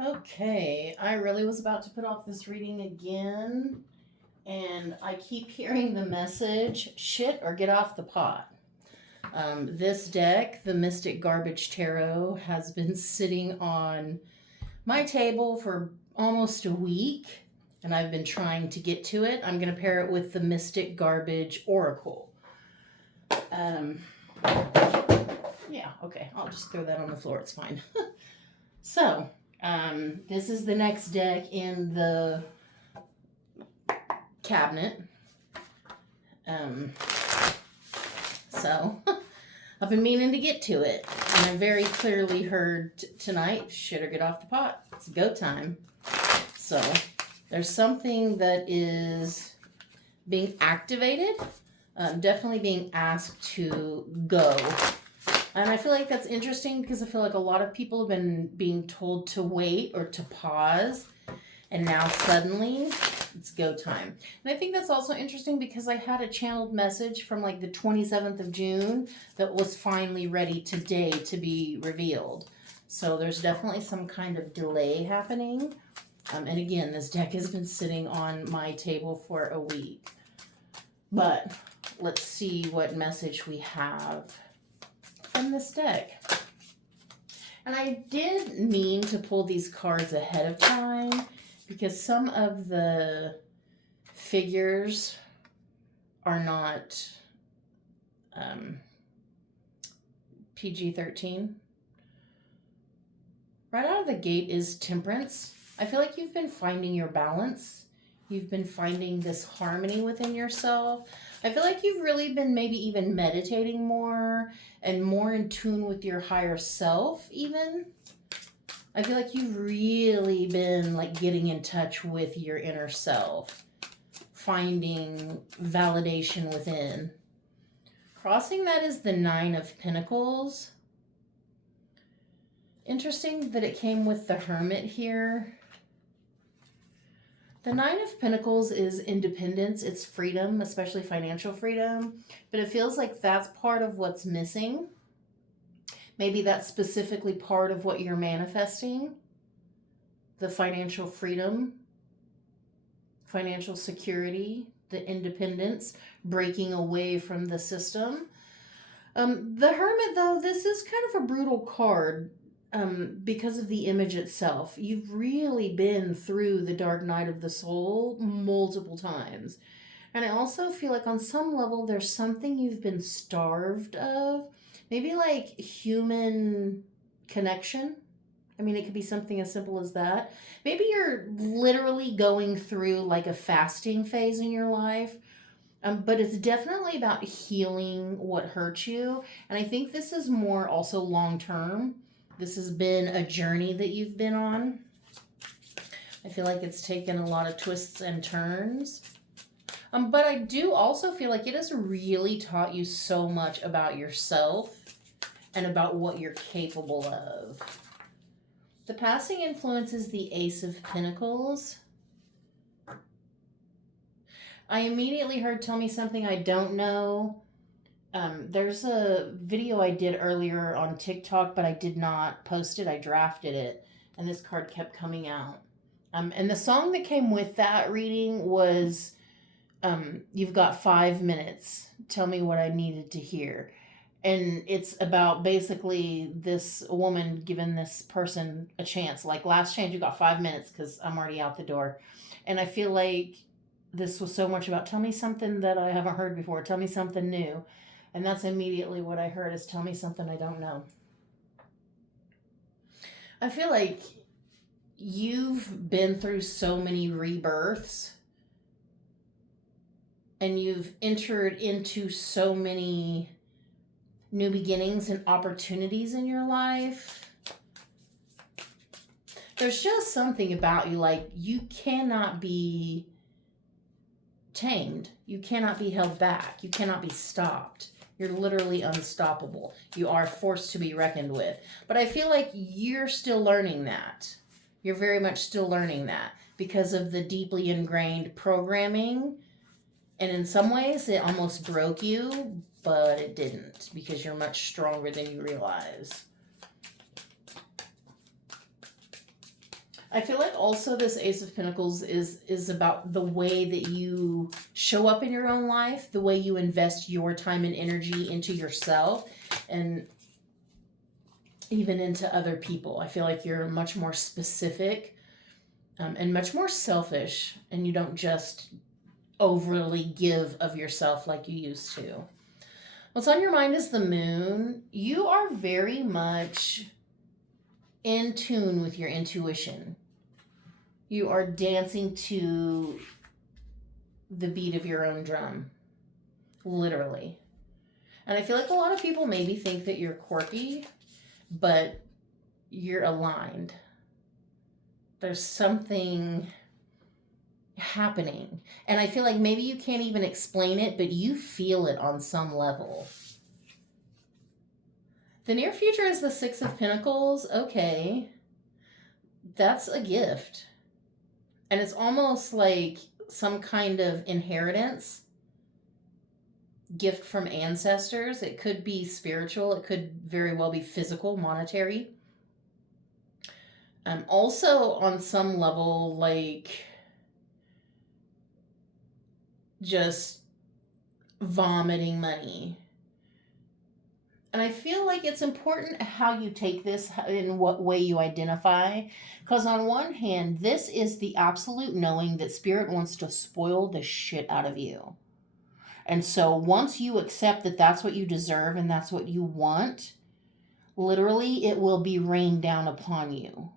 Okay, I really was about to put off this reading again, and I keep hearing the message shit or get off the pot. This deck, the Mystic Garbage Tarot, has been sitting on my table for almost a week, and I've been trying to get to it. I'm going to pair it with the Mystic Garbage Oracle. Um, yeah, okay, I'll just throw that on the floor, it's fine. So, this is the next deck in the cabinet. Um, so, I've been meaning to get to it. And I very clearly heard tonight, shit or get off the pot. It's go time. So, there's something that is being activated, definitely being asked to go. And I feel like that's interesting because I feel like a lot of people have been being told to wait or to pause. And now suddenly it's go time. And I think that's also interesting because I had a channeled message from like the 27th of June that was finally ready today to be revealed. So there's definitely some kind of delay happening. And again, this deck has been sitting on my table for a week. But let's see what message we have from this deck. And I did mean to pull these cards ahead of time because some of the figures are not PG-13. Right out of the gate is Temperance. I feel like you've been finding your balance. You've been finding this harmony within yourself. I feel like you've really been maybe even meditating more and more in tune with your higher self even. I feel like you've really been like getting in touch with your inner self, finding validation within. Crossing that is the Nine of Pentacles. Interesting that it came with the Hermit here. The Nine of Pentacles is independence, it's freedom, especially financial freedom, but it feels like that's part of what's missing. Maybe that's specifically part of what you're manifesting. The financial freedom, financial security, the independence, breaking away from the system. The Hermit, though, this is kind of a brutal card. Because of the image itself. You've really been through the dark night of the soul multiple times. And I also feel like on some level there's something you've been starved of. Maybe like human connection. I mean, it could be something as simple as that. Maybe you're literally going through like a fasting phase in your life. But it's definitely about healing what hurt you. And I think this is more also long term. This has been a journey that you've been on. I feel like it's taken a lot of twists and turns. But I do also feel like it has really taught you so much about yourself and about what you're capable of. The passing influence is the Ace of Pentacles. I immediately heard tell me something I don't know. There's a video I did earlier on TikTok, but I did not post it. I drafted it, and this card kept coming out. And the song that came with that reading was You've Got 5 Minutes. Tell me what I needed to hear. And it's about basically this woman giving this person a chance. Like, last chance, you got 5 minutes because I'm already out the door. And I feel like this was so much about tell me something that I haven't heard before. Tell me something new. And that's immediately what I heard is tell me something I don't know. I feel like you've been through so many rebirths and you've entered into so many new beginnings and opportunities in your life. There's just something about you, like you cannot be tamed. You cannot be held back. You cannot be stopped. You're literally unstoppable. You are forced to be reckoned with. But I feel like you're still learning that. You're very much still learning that because of the deeply ingrained programming. And in some ways, it almost broke you, but it didn't because you're much stronger than you realize. I feel like also this Ace of Pentacles is about the way that you show up in your own life, the way you invest your time and energy into yourself and even into other people. I feel like you're much more specific and much more selfish, and you don't just overly give of yourself like you used to. What's on your mind is the moon. You are very much in tune with your intuition. You are dancing to the beat of your own drum, literally. And I feel like a lot of people maybe think that you're quirky, but you're aligned. There's something happening. And I feel like maybe you can't even explain it, but you feel it on some level. The near future is the Six of Pentacles. Okay. That's a gift. And it's almost like some kind of inheritance, gift from ancestors. It could be spiritual. It could very well be physical, monetary. Also, on some level, like just vomiting money. And I feel like it's important how you take this, in what way you identify. Because on one hand, this is the absolute knowing that Spirit wants to spoil the shit out of you. And so once you accept that that's what you deserve and that's what you want, literally it will be rained down upon you.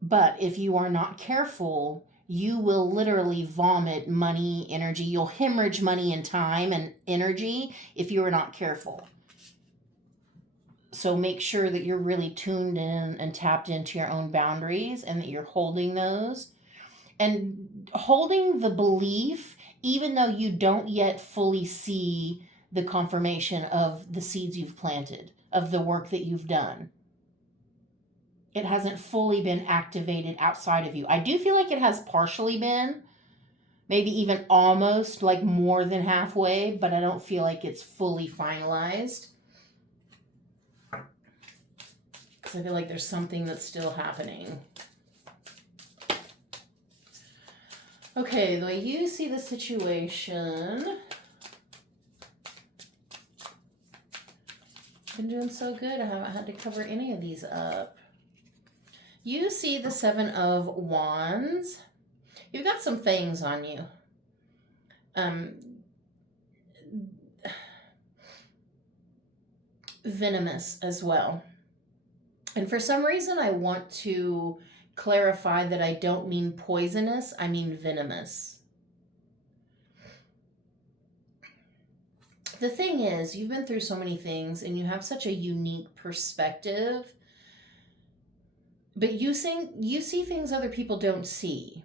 But if you are not careful, you will literally vomit money, energy. You'll hemorrhage money and time and energy if you are not careful. So make sure that you're really tuned in and tapped into your own boundaries and that you're holding those. And holding the belief, even though you don't yet fully see the confirmation of the seeds you've planted, of the work that you've done. It hasn't fully been activated outside of you. I do feel like it has partially been, maybe even almost like more than halfway, but I don't feel like it's fully finalized. Because I feel like there's something that's still happening. Okay, the way you see the situation. Been doing so good, I haven't had to cover any of these up. You see the Seven of Wands. You've got some things on you. Venomous as well. And for some reason, I want to clarify that I don't mean poisonous, I mean venomous. The thing is, you've been through so many things and you have such a unique perspective. But you see things other people don't see.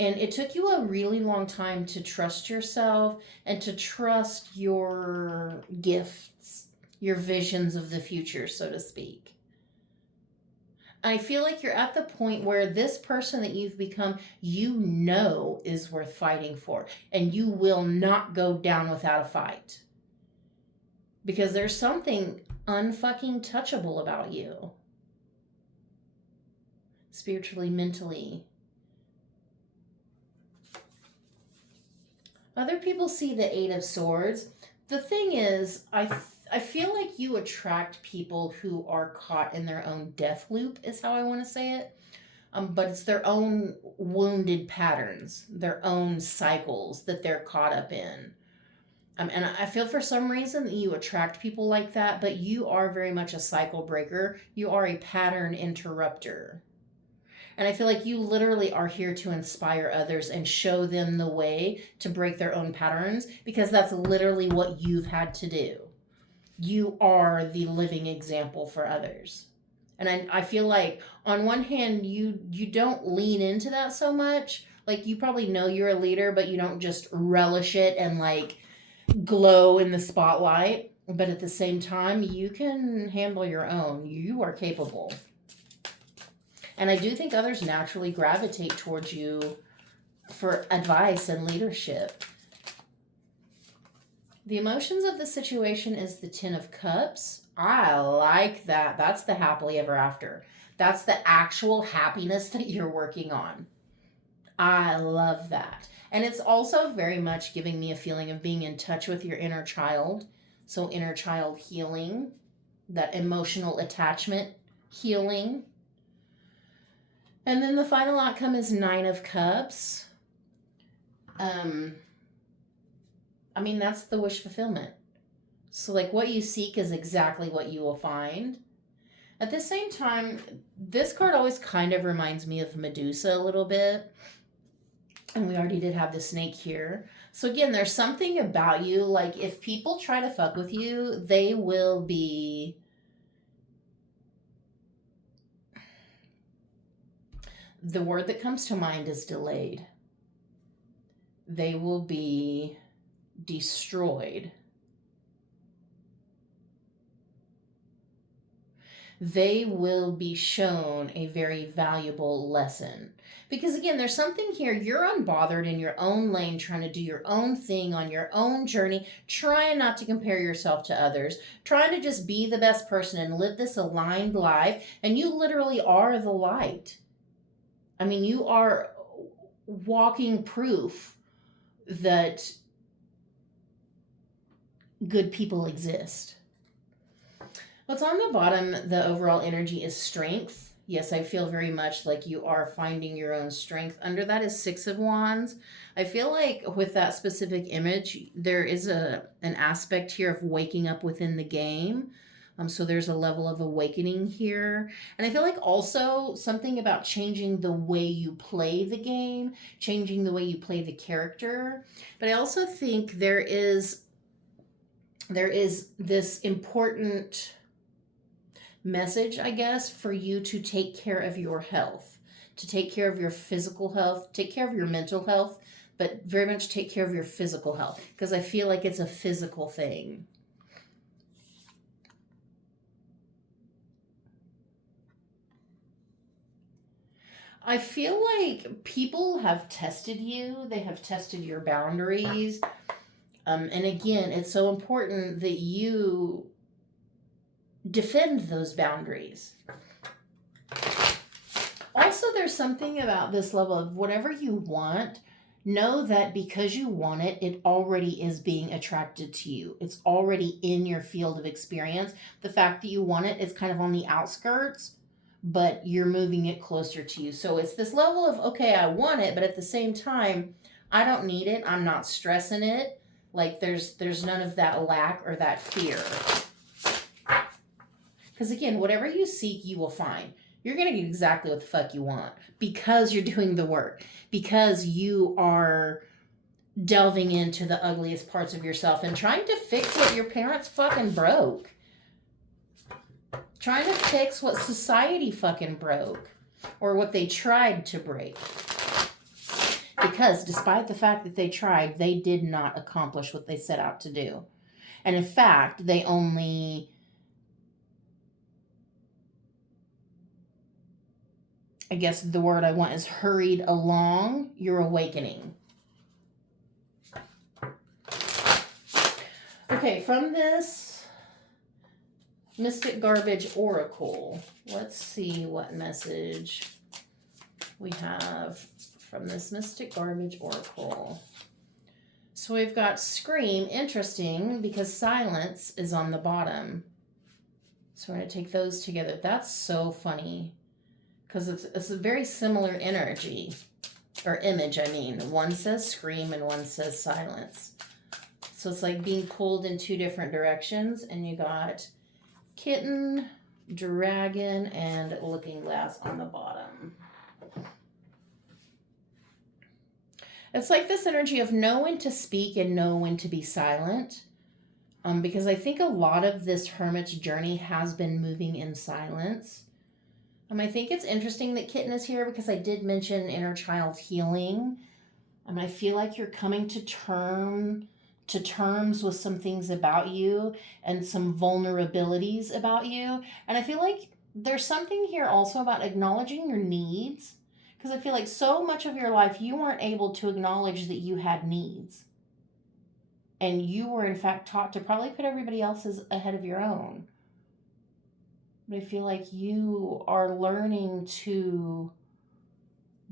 And it took you a really long time to trust yourself and to trust your gifts, your visions of the future, so to speak. I feel like you're at the point where this person that you've become, you know is worth fighting for. And you will not go down without a fight. Because there's something unfucking touchable about you. Spiritually, mentally. Other people see the Eight of Swords. The thing is, I feel like you attract people who are caught in their own death loop, is how I want to say it. But it's their own wounded patterns, their own cycles that they're caught up in. And I feel for some reason that you attract people like that, but you are very much a cycle breaker. You are a pattern interrupter. And I feel like you literally are here to inspire others and show them the way to break their own patterns, because that's literally what you've had to do. You are the living example for others. And I feel like on one hand, you don't lean into that so much. Like you probably know you're a leader, but you don't just relish it and like glow in the spotlight. But at the same time, you can handle your own. You are capable. And I do think others naturally gravitate towards you for advice and leadership. The emotions of the situation is the Ten of Cups. I like that. That's the happily ever after. That's the actual happiness that you're working on. I love that. And it's also very much giving me a feeling of being in touch with your inner child. So, inner child healing, that emotional attachment healing. And then the final outcome is Nine of Cups. I mean, that's the wish fulfillment. So, like, what you seek is exactly what you will find. At the same time, this card always kind of reminds me of Medusa a little bit. And we already did have the snake here. So, again, there's something about you. Like, if people try to fuck with you, they will be. The word that comes to mind is delayed. They will be destroyed. They will be shown a very valuable lesson. Because again, there's something here, you're unbothered in your own lane, trying to do your own thing on your own journey, trying not to compare yourself to others, trying to just be the best person and live this aligned life. And you literally are the light. I mean, you are walking proof that good people exist. What's on the bottom, the overall energy is strength. Yes, I feel very much like you are finding your own strength. Under that is Six of Wands. I feel like with that specific image, there is an aspect here of waking up within the game. So there's a level of awakening here. And I feel like also something about changing the way you play the game, changing the way you play the character. But I also think there is this important message, I guess, for you to take care of your health, to take care of your physical health, take care of your mental health, but very much take care of your physical health, because I feel like it's a physical thing. I feel like people have tested you. They have tested your boundaries. And again, it's so important that you defend those boundaries. Also, there's something about this level of whatever you want, know that because you want it, it already is being attracted to you. It's already in your field of experience. The fact that you want it is kind of on the outskirts, but you're moving it closer to you. So it's this level of, okay, I want it, but at the same time, I don't need it. I'm not stressing it. Like there's none of that lack or that fear. Because again, whatever you seek, you will find. You're going to get exactly what the fuck you want because you're doing the work, because you are delving into the ugliest parts of yourself and trying to fix what your parents fucking broke. Trying to fix what society fucking broke or what they tried to break. Because despite the fact that they tried, they did not accomplish what they set out to do. And in fact, they only, I guess the word I want is hurried along your awakening. Okay, from this Mystic Garbage Oracle, let's see what message we have from this Mystic Garbage Oracle. So we've got Scream, interesting, because Silence is on the bottom. So we're going to take those together. That's so funny, because it's a very similar energy, or image, I mean. One says Scream and one says Silence. So it's like being pulled in two different directions, and you got Kitten, Dragon, and Looking Glass on the bottom. It's like this energy of know when to speak and know when to be silent. Because I think a lot of this hermit's journey has been moving in silence. I think it's interesting that Kitten is here because I did mention inner child healing. I feel like you're coming to terms with some things about you and some vulnerabilities about you. And I feel like there's something here also about acknowledging your needs. Because I feel like so much of your life, you weren't able to acknowledge that you had needs. And you were, in fact, taught to probably put everybody else's ahead of your own. But I feel like you are learning to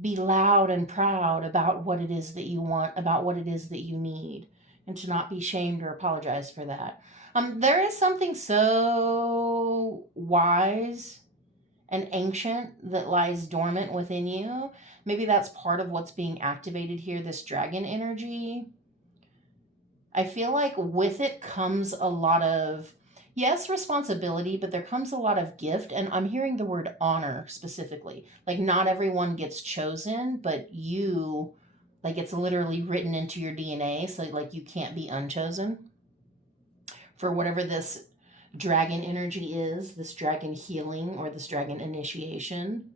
be loud and proud about what it is that you want, about what it is that you need, and to not be shamed or apologize for that. There is something so wise and ancient that lies dormant within you. Maybe that's part of what's being activated here, this dragon energy. I feel like with it comes a lot of, yes, responsibility, but there comes a lot of gift. And I'm hearing the word honor specifically. Like, not everyone gets chosen, but you, like, it's literally written into your DNA. So, like, you can't be unchosen for whatever this dragon energy is, this dragon healing or this dragon initiation.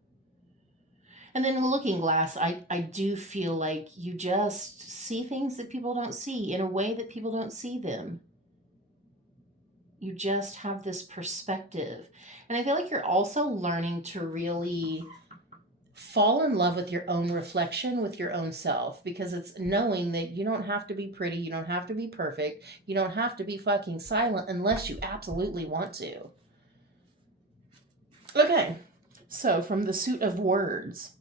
And then in the looking glass, I do feel like you just see things that people don't see in a way that people don't see them. You just have this perspective. And I feel like you're also learning to really fall in love with your own reflection, with your own self, because it's knowing that you don't have to be pretty, you don't have to be perfect, you don't have to be fucking silent unless you absolutely want to. Okay, so from the suit of words,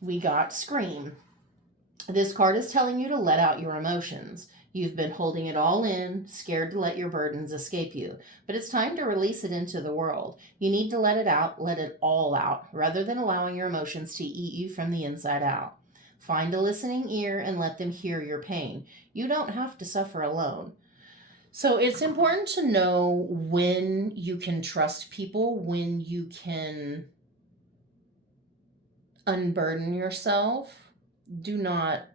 we got Scream. This card is telling you to let out your emotions. You've been holding it all in, scared to let your burdens escape you. But it's time to release it into the world. You need to let it out, let it all out, rather than allowing your emotions to eat you from the inside out. Find a listening ear and let them hear your pain. You don't have to suffer alone. So it's important to know when you can trust people, when you can unburden yourself. Do not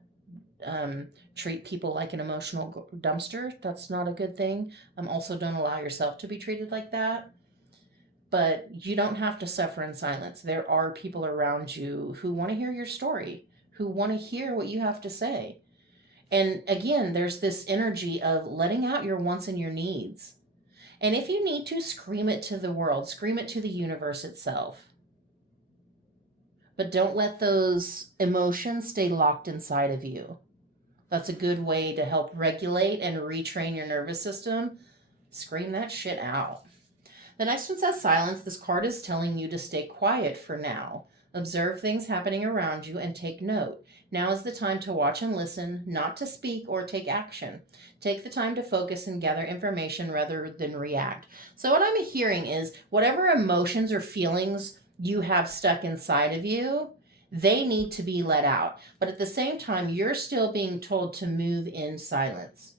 treat people like an emotional dumpster. That's not a good thing. Also, don't allow yourself to be treated like that. But you don't have to suffer in silence. There are people around you who want to hear your story, who want to hear what you have to say. And again, there's this energy of letting out your wants and your needs. And if you need to, scream it to the world, scream it to the universe itself. But don't let those emotions stay locked inside of you. That's a good way to help regulate and retrain your nervous system. Scream that shit out. The next one says silence. This card is telling you to stay quiet for now. Observe things happening around you and take note. Now is the time to watch and listen, not to speak or take action. Take the time to focus and gather information rather than react. So what I'm hearing is whatever emotions or feelings you have stuck inside of you, they need to be let out. But at the same time, you're still being told to move in silence,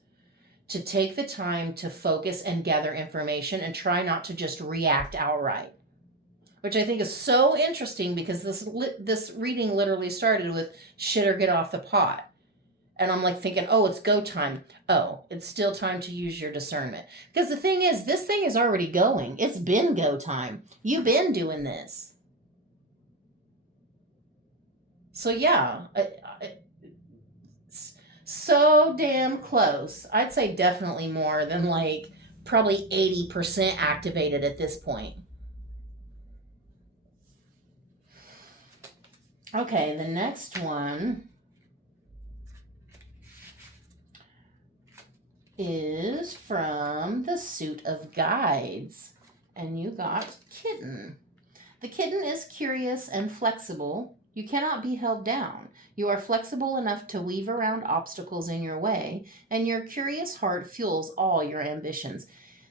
to take the time to focus and gather information and try not to just react outright. Which I think is so interesting because this reading literally started with shit or get off the pot. And I'm like thinking, oh, it's go time. Oh, it's still time to use your discernment. Because the thing is, this thing is already going. It's been go time. You've been doing this. So yeah, so damn close. I'd say definitely more than like probably 80% activated at this point. Okay, the next one is from the Suit of Guides, and you got Kitten. The kitten is curious and flexible. You cannot be held down. You are flexible enough to weave around obstacles in your way, and your curious heart fuels all your ambitions.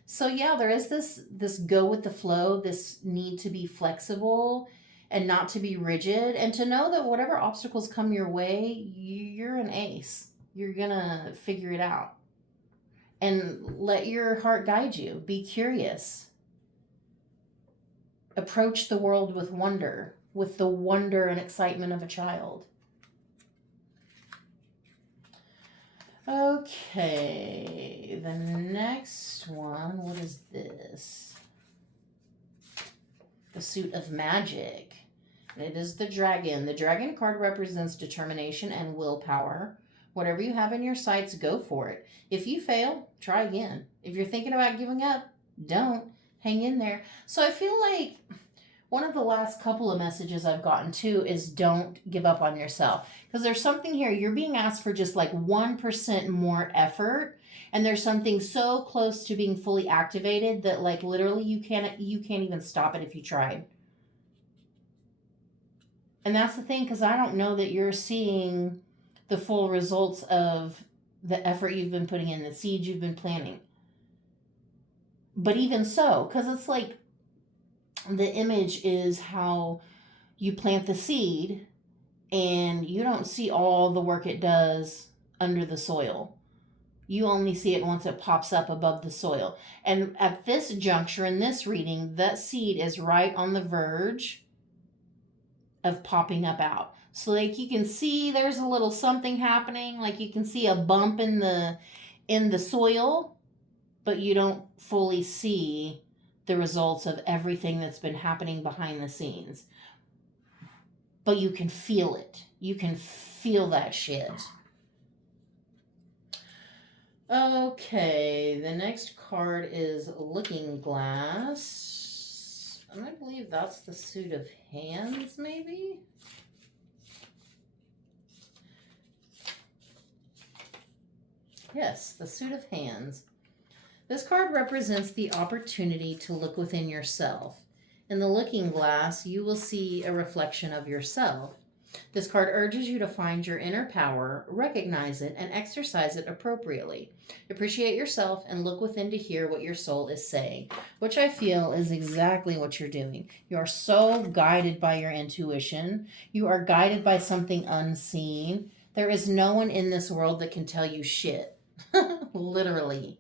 So yeah, there is this go with the flow, this need to be flexible and not to be rigid, and to know that whatever obstacles come your way, you're an ace. You're gonna figure it out. And let your heart guide you. Be curious. Approach the world with wonder, with the wonder and excitement of a child. Okay, the next one, what is this? The Suit of Magic. It is the dragon. The dragon card represents determination and willpower. Whatever you have in your sights, go for it. If you fail, try again. If you're thinking about giving up, don't. Hang in there. So I feel like one of the last couple of messages I've gotten too is don't give up on yourself. Because there's something here, you're being asked for just like 1% more effort. And there's something so close to being fully activated that like literally you can't even stop it if you tried. And that's the thing, because I don't know that you're seeing the full results of the effort you've been putting in, the seeds you've been planting. But even so, because it's like the image is how you plant the seed and you don't see all the work it does under the soil. You only see it once it pops up above the soil. And at this juncture in this reading, that seed is right on the verge of popping up out. So like you can see there's a little something happening, like you can see a bump in the soil, but you don't fully see the results of everything that's been happening behind the scenes. But you can feel it. You can feel that shit. Okay, the next card is Looking Glass. And I believe that's the suit of hands, maybe? Yes, the suit of hands. This card represents the opportunity to look within yourself. In the looking glass, you will see a reflection of yourself. This card urges you to find your inner power, recognize it, and exercise it appropriately. Appreciate yourself and look within to hear what your soul is saying, which I feel is exactly what you're doing. You are so guided by your intuition. You are guided by something unseen. There is no one in this world that can tell you shit. Literally.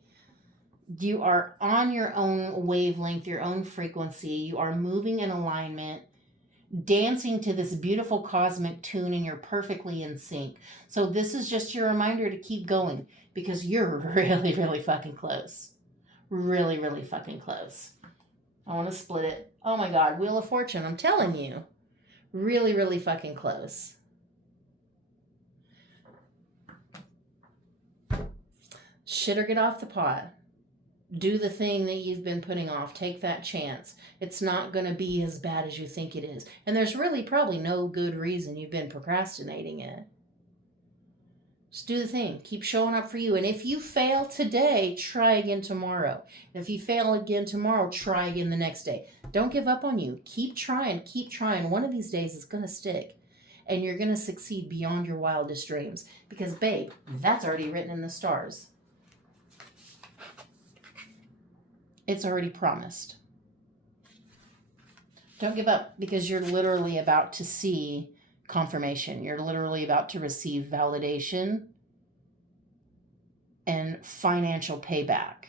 You are on your own wavelength, your own frequency. You are moving in alignment, dancing to this beautiful cosmic tune, and you're perfectly in sync. So this is just your reminder to keep going, because you're really, really fucking close. Really, really fucking close. I want to split it. Oh my God, Wheel of Fortune, I'm telling you. Really, really fucking close. Shit or get off the pot. Do the thing that you've been putting off. Take that chance. It's not going to be as bad as you think it is. And there's really probably no good reason you've been procrastinating it. Just do the thing. Keep showing up for you. And if you fail today, try again tomorrow. And if you fail again tomorrow, try again the next day. Don't give up on you. Keep trying. Keep trying. One of these days it's going to stick. And you're going to succeed beyond your wildest dreams. Because, babe, that's already written in the stars. It's already promised. Don't give up, because you're literally about to see confirmation. You're literally about to receive validation and financial payback.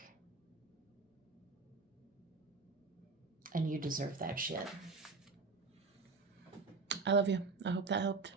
And you deserve that shit. I love you. I hope that helped.